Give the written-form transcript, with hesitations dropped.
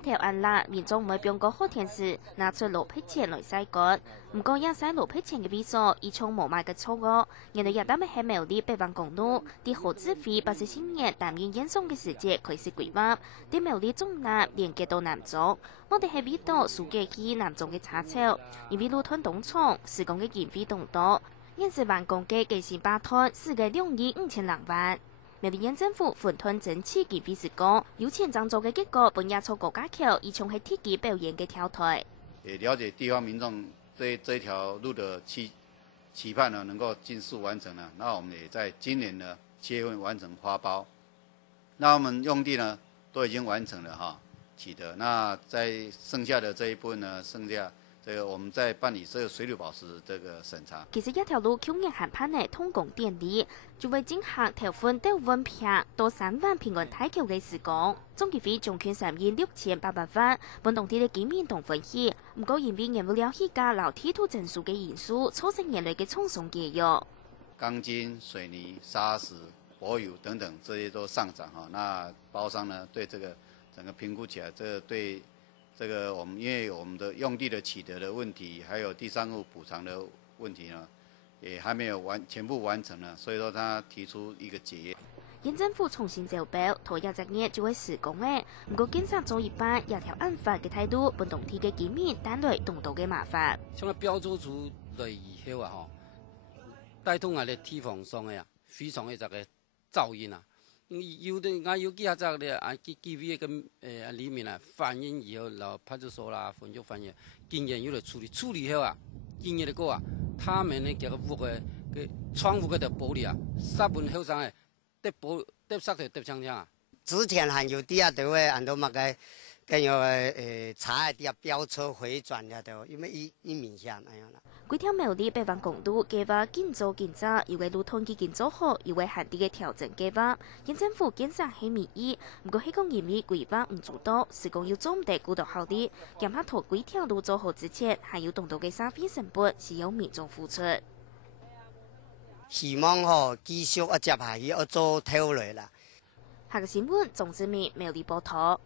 條案啦，民眾唔會用個好天時拿出路批錢來篩乾，唔過因使路批錢嘅比數以從無賣嘅錯誤，人哋日單咪係苗栗北方公路，啲合資費84年擔任演送嘅時節開始規劃，啲苗栗中南連接到南中，我哋係邊度數記起南中嘅差錯，因為路段東涌施工嘅經費動多，因此完工嘅計算8段是個2億5000萬。苗栗縣政府分攤整次經費時講，有錢爭做嘅結果，本野草國家橋已從係鐵基表演嘅跳台。也了解地方民眾對這條路的期盼呢，能夠盡速完成了。那我們也在今年的7月份完成發包。那我們用地呢都已經完成了哈，取得。那在剩下的這一部分呢，剩下這個我們在辦理這個水土保持這個審查。其實一條路去年限判嘅通工典禮，就為進行條分到1平到3萬平方大橋嘅施工，總經費總計3億6800萬，本當地嘅居民同歡喜。唔過因為原物料起價、樓梯土整數嘅因素，造成人類嘅匆匆結業。鋼筋、水泥、砂石、柏油等等，這些都上漲哈。那包商呢對這個整個評估起來，這個對這個我們因為我們的用地的取得的問題，還有第三戶補償的問題呢，也還沒有全部完成呢，所以說他提出一個結業。縣政府重新招標，頭一隻月就會施工嘅。唔過檢查做一半，有條按法嘅態度，本當地嘅居民帶來眾多嘅麻煩。像個標做出來以後啊，吼，帶動啊啲地方上嘅啊，非常嘅一個噪音啊。有幾下隻咧啊，基於個裡面啊反映以後，然後派出所啦、分局反映，經驗有嚟處理後啊，經驗嚟講啊，他們呢叫個屋嘅窗戶嘅玻璃啊，十分後生嘅，跌塞條跌槍槍啊。之前還有啲啊，都會很多乜嘅，跟有查啲啊飆車回轉嘅都，因為一明顯咁樣啦。幾條苗栗北方公路計劃建造建設，有嘅路段已經做好，有嘅限地嘅調整計劃。縣政府檢查係民意，唔過係講因為規劃唔足夠，施工要做唔得顧到效率。檢下頭幾條路做好之前，還有眾多嘅沙費成本是由民眾付出。希望吼繼續接下去要做頭來啦。下個新聞，總之苗栗報道。